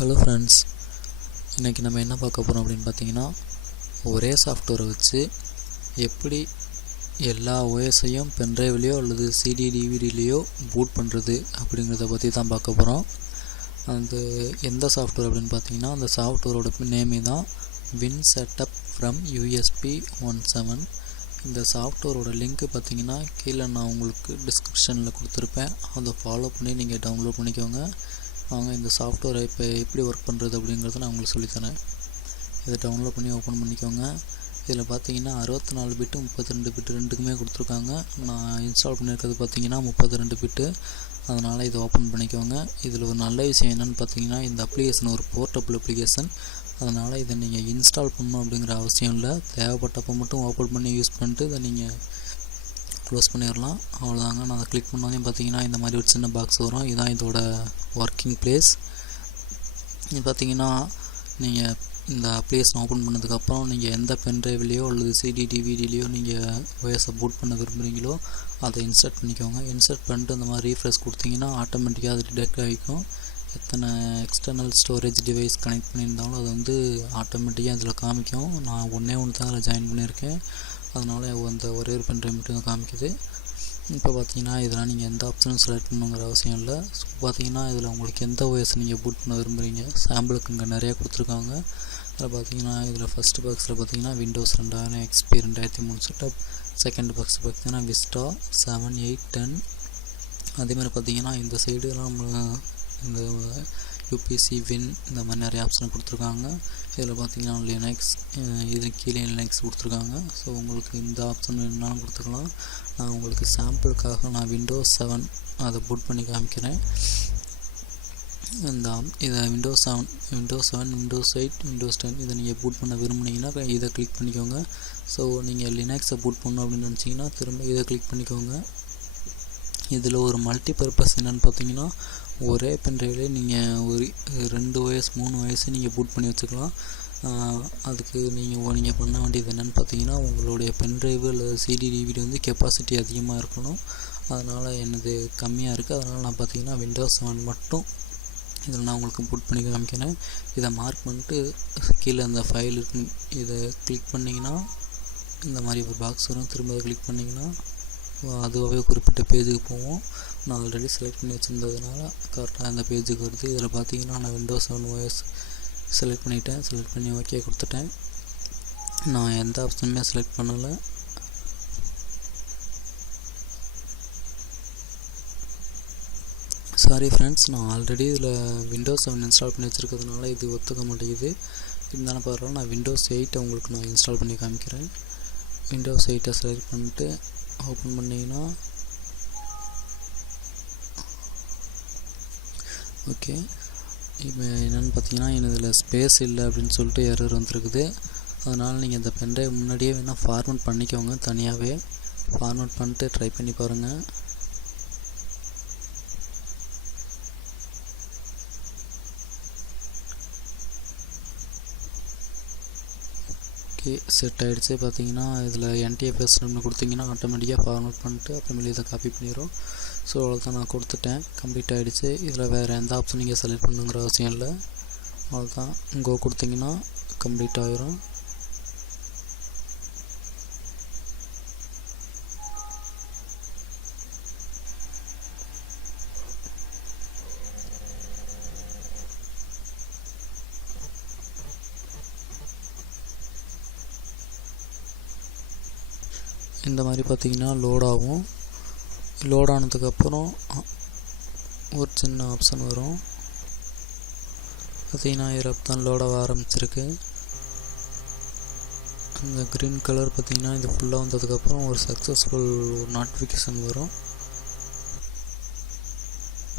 Hello friends, இன்றைக்கி நம்ம என்ன பார்க்க போகிறோம் அப்படின்னு பார்த்தீங்கன்னா, ஒரே சாஃப்ட்வேரை வச்சு எப்படி எல்லா ஓஎஸையும் பென்ட்ரைவ்லேயோ அல்லது சிடி டிவிடிலேயோ பூட் பண்ணுறது அப்படிங்கிறத பற்றி தான் பார்க்க போகிறோம். அந்த எந்த சாஃப்ட்வேர் அப்படின்னு பார்த்தீங்கன்னா, அந்த சாஃப்ட்வேரோட நேமே தான் WinSetup from USB17. இந்த சாஃப்ட்வேரோட லிங்க்கு பார்த்தீங்கன்னா கீழே நான் உங்களுக்கு டிஸ்கிரிப்ஷனில் கொடுத்துருப்பேன். அதை ஃபாலோ பண்ணி நீங்கள் டவுன்லோட் பண்ணிக்கோங்க. வாங்க இந்த சாஃப்ட்வேரை இப்போ எப்படி ஒர்க் பண்ணுறது அப்படிங்கிறத நான் உங்களுக்கு சொல்லித்தரேன். இதை டவுன்லோட் பண்ணி ஓப்பன் பண்ணிக்கோங்க. இதில் பார்த்தீங்கன்னா 64 பிட்டு 32 பிட்டு ரெண்டுக்குமே கொடுத்துருக்காங்க. நான் இன்ஸ்டால் பண்ணியிருக்கிறது பார்த்தீங்கன்னா 32 பிட்டு. அதனால் இதை ஓப்பன் பண்ணிக்கோங்க. இதில் ஒரு நல்ல விஷயம் என்னென்னு பார்த்தீங்கன்னா, இந்த அப்ளிகேஷன் ஒரு போர்ட்டபிள் அப்ளிகேஷன். அதனால் இதை நீங்கள் இன்ஸ்டால் பண்ணணும் அப்படிங்கிற அவசியம் இல்லை. தேவைப்பட்டப்போ மட்டும் ஓப்பன் பண்ணி யூஸ் பண்ணிட்டு இதை நீங்கள் க்ளோஸ் பண்ணிடலாம். அவ்வளோதாங்க. நான் அதை கிளிக் பண்ணோன்னே பார்த்தீங்கன்னா இந்த மாதிரி ஒரு சின்ன பாக்ஸ் வரும். இதுதான் இதோட ஒர்க்கிங் பிளேஸ். இது பார்த்தீங்கன்னா நீங்கள் இந்த அப்ளிகேஷன் ஓப்பன் பண்ணதுக்கப்புறம் நீங்கள் எந்த பென்ட்ரைவ்லேயோ அல்லது சிடி டிவிடிலேயோ நீங்கள் ஓஎஸை பூட் பண்ண விரும்புகிறீங்களோ அதை இன்சர்ட் பண்ணிக்கோங்க. இன்சர்ட் பண்ணிட்டு இந்த மாதிரி ரீஃப்ரெஷ் கொடுத்தீங்கன்னா ஆட்டோமேட்டிக்காக அது டிடெக்ட் ஆகிக்கும். எத்தனை எக்ஸ்டர்னல் ஸ்டோரேஜ் டிவைஸ் கனெக்ட் பண்ணியிருந்தாலும் அது வந்து ஆட்டோமேட்டிக்காக அதில் காமிக்கும். நான் ஒன்று தான் அதில் ஜாயின் பண்ணியிருக்கேன். அதனால் அந்த ஒரே ஒரு பென்ட்ரைவ் மட்டும் காமிக்குது. இப்போ பார்த்தீங்கன்னா இதெல்லாம் நீங்கள் எந்த ஆப்ஷனும் செலக்ட் பண்ணணுங்கிற அவசியம் இல்லை. ஸோ பார்த்தீங்கன்னா இதில் உங்களுக்கு எந்த ஓஎஸ் நீங்கள் பூட் பண்ண விரும்புகிறீங்க சாம்பிளுக்கு இங்கே நிறையா கொடுத்துருக்காங்க. அதில் பார்த்தீங்கன்னா இதில் ஃபஸ்ட்டு பாக்ஸில் பார்த்தீங்கன்னா Windows 2000 XP 2003 setup. Second box பார்த்தீங்கன்னா விஸ்டா 7, 8, 10. அதேமாதிரி பார்த்தீங்கன்னா இந்த சைடுலாம் இந்த யூபிசி வின் இந்த மாதிரி நிறைய ஆப்ஷன் கொடுத்துருக்காங்க. இதில் பார்த்தீங்கன்னா லினக்ஸ், இது கீழே லினக்ஸ் கொடுத்துருக்காங்க. ஸோ உங்களுக்கு இந்த ஆப்ஷன் வேணுனாலும் கொடுத்துக்கலாம். நான் உங்களுக்கு சாம்பிளுக்காக நான் விண்டோஸ் 7 அதை பூட் பண்ணி காமிக்கிறேன். இதை விண்டோஸ் 7, விண்டோஸ் 8, விண்டோஸ் 10 இதை நீங்கள் பூட் பண்ண விரும்புனீங்கன்னா இதை கிளிக் பண்ணிக்கோங்க. ஸோ நீங்கள் லினக்ஸை பூட் பண்ணணும் அப்படின்னு நினச்சிங்கன்னா திரும்ப இதை கிளிக் பண்ணிக்கோங்க. இதில் ஒரு மல்டி பர்பஸ் என்னென்னு பார்த்தீங்கன்னா, ஒரே பென்ட்ரைவ்லேயே நீங்கள் ஒரு 2 OS 3 OS நீங்கள் பூட் பண்ணி வச்சுக்கலாம். அதுக்கு நீங்கள் பண்ண வேண்டியது என்னென்னு பார்த்தீங்கன்னா, உங்களுடைய பென்ட்ரைவ் அல்லது சிடி டிவிடி வந்து கெப்பாசிட்டி அதிகமாக இருக்கணும். அதனால் எனது கம்மியாக இருக்குது. அதனால் நான் பார்த்தீங்கன்னா விண்டோஸ் 7 மட்டும் இதில் நான் உங்களுக்கு பூட் பண்ணி காமிக்கிறேன். இதை மார்க் பண்ணிட்டு கீழே அந்த ஃபைல் இருக்கு, இதை கிளிக் பண்ணிங்கன்னா இந்த மாதிரி ஒரு பாக்ஸ் வரும். திரும்ப அதை கிளிக் பண்ணிங்கன்னா அதுவாகவே குறிப்பிட்ட பேஜுக்கு போவோம். நான் ஆல்ரெடி செலக்ட் பண்ணி வச்சுருந்ததுனால கரெக்டாக அந்த பேஜுக்கு வருது. இதில் பார்த்தீங்கன்னா நான் விண்டோஸ் 7 OS செலக்ட் பண்ணிட்டேன். செலக்ட் பண்ணி ஓகே கொடுத்துட்டேன். நான் எந்த ஆப்ஷனுமே செலக்ட் பண்ணலை. சாரி ஃப்ரெண்ட்ஸ், நான் ஆல்ரெடி இதில் விண்டோஸ் 7 இன்ஸ்டால் பண்ணி வச்சுருக்கிறதுனால இது ஒத்துக்க மாட்டேங்குது. இருந்தாலும் பரவாயில்ல, நான் விண்டோஸ் 8 உங்களுக்கு நான் இன்ஸ்டால் பண்ணி காமிக்கிறேன். விண்டோஸ் 8 செலக்ட் பண்ணிட்டு ஓப்பன் பண்ணிங்கன்னா ஓகே. இப்போ என்னென்னு பார்த்தீங்கன்னா, இதில் ஸ்பேஸ் இல்லை அப்படின்னு சொல்லிட்டு எரர் வந்துருக்குது. அதனால் நீங்கள் இந்த பென்ட்ரைவ் முன்னாடியே வேணால் ஃபார்மேட் பண்ணிக்கோங்க. தனியாகவே ஃபார்மேட் பண்ணிட்டு ட்ரை பண்ணி பாருங்கள். ஓகே, செட் ஆகிடுச்சு. பார்த்தீங்கன்னா இதில் NTFS கொடுத்தீங்கன்னா ஆட்டோமேட்டிக்காக ஃபார்மேட் பண்ணிட்டு அப்புறமேலே இதை காப்பி பண்ணிடும். ஸோ அவ்வளோதான், நான் கொடுத்துட்டேன். கம்ப்ளீட் ஆகிடுச்சு. இதில் வேறு எந்த ஆப்ஷன் நீங்கள் செலக்ட் பண்ணுங்கிற அவசியம் இல்லை. அவ்வளோதான், கோ கொடுத்தீங்கன்னா கம்ப்ளீட் ஆகிரும். இந்த மாதிரி பார்த்தீங்கன்னா லோட் ஆகும். லோட் ஆனதுக்கப்புறம் ஒரு சின்ன ஆப்ஷன் வரும். பார்த்தீங்கன்னா தான் லோட் ஆக ஆரம்பிச்சிருக்கு. அந்த க்ரீன் கலர் பார்த்தீங்கன்னா இது ஃபுல்லாக வந்ததுக்கப்புறம் ஒரு சக்ஸஸ்ஃபுல் நோட்டிஃபிகேஷன் வரும்.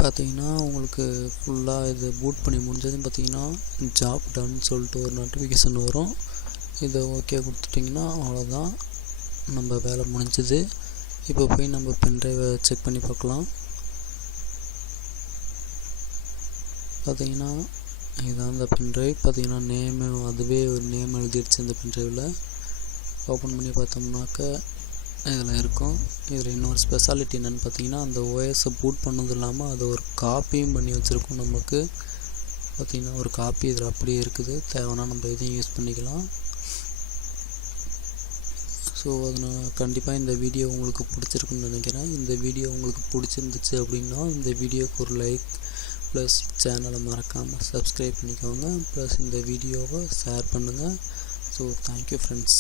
பார்த்தீங்கன்னா உங்களுக்கு ஃபுல்லாக இது பூட் பண்ணி முடிஞ்சதுன்னு பார்த்தீங்கன்னா ஜாப் டன் சொல்லிட்டு ஒரு நோட்டிஃபிகேஷன் வரும். இதை ஓகே கொடுத்துட்டிங்கன்னா அவ்வளோதான், நம்ம வேலை முடிஞ்சுது. இப்போ போய் நம்ம பென்ட்ரைவை செக் பண்ணி பார்க்கலாம். பார்த்தீங்கன்னா இதுதான் அந்த பென்ட்ரைவ். பார்த்தீங்கன்னா நேமு அதுவே ஒரு நேம் எழுதிடுச்சு இந்த பென்ட்ரைவில். ஓப்பன் பண்ணி பார்த்தோம்னாக்க இதில் இருக்கும். இதில் இன்னொரு ஸ்பெஷாலிட்டி என்னென்னு பார்த்தீங்கன்னா, அந்த ஓஎஸை பூட் பண்ணது இல்லாமல் அதை ஒரு காப்பியும் பண்ணி வச்சுருக்கோம் நமக்கு. பார்த்திங்கன்னா ஒரு காப்பி இதில் அப்படியே இருக்குது, தேவைன்னா நம்ம இதையும் யூஸ் பண்ணிக்கலாம். ஸோ அதனால் கண்டிப்பாக இந்த வீடியோ உங்களுக்கு பிடிச்சிருக்குன்னு நினைக்கிறேன். இந்த வீடியோ உங்களுக்கு பிடிச்சிருந்துச்சு அப்படின்னா இந்த வீடியோவுக்கு ஒரு லைக் ப்ளஸ் சேனலை மறக்காமல் சப்ஸ்கிரைப் பண்ணிக்கோங்க. ப்ளஸ் இந்த வீடியோவை ஷேர் பண்ணுங்கள். So thank you friends.